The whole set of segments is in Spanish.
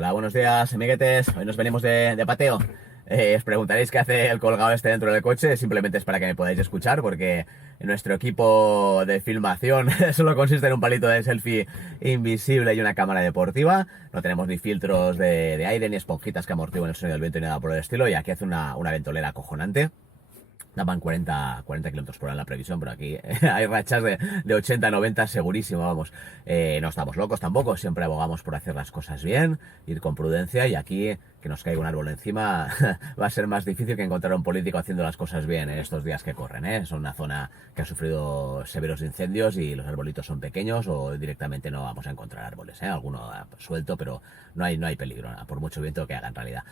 Hola, buenos días, amiguetes. Hoy nos venimos de pateo. Os preguntaréis qué hace el colgado este dentro del coche. Simplemente es para que me podáis escuchar, porque nuestro equipo de filmación solo consiste en un palito de selfie invisible y una cámara deportiva. No tenemos ni filtros de aire, ni esponjitas que amortiguen el sonido del viento ni nada por el estilo. Y aquí hace una ventolera acojonante. Daban 40 kilómetros por hora en la previsión, pero aquí hay rachas de 80-90 segurísimo, vamos. No estamos locos tampoco, siempre abogamos por hacer las cosas bien, ir con prudencia, y aquí que nos caiga un árbol encima va a ser más difícil que encontrar a un político haciendo las cosas bien en estos días que corren, ¿eh? Es una zona que ha sufrido severos incendios y los arbolitos son pequeños, o directamente no vamos a encontrar árboles, ¿eh? Alguno suelto, pero no hay peligro, por mucho viento que haga en realidad.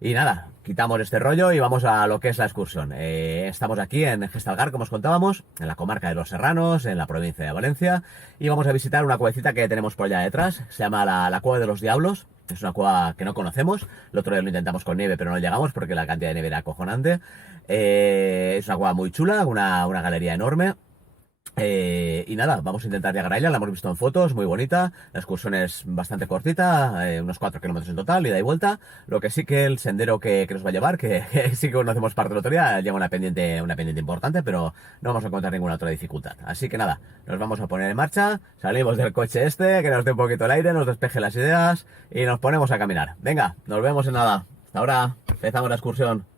Y nada, quitamos este rollo y vamos a lo que es la excursión. Estamos aquí en Gestalgar, como os contábamos, en la comarca de Los Serranos, en la provincia de Valencia, y vamos a visitar una cuevecita que tenemos por allá detrás. Se llama la Cueva de los Diablos. Es una cueva que no conocemos. El otro día lo intentamos con nieve, pero no llegamos porque la cantidad de nieve era acojonante. Es una cueva muy chula, una galería enorme. Y nada, vamos a intentar llegar a ella. La hemos visto en fotos, muy bonita. La excursión es bastante cortita, unos 4 kilómetros en total, ida y vuelta. Lo que sí, que el sendero que nos va a llevar, que sí que conocemos parte del otro día, lleva una pendiente importante, pero no vamos a encontrar ninguna otra dificultad. Así que nada, nos vamos a poner en marcha. Salimos del coche este, que nos dé un poquito el aire, nos despeje las ideas y nos ponemos a caminar. Venga, nos vemos en nada. Hasta ahora, empezamos la excursión.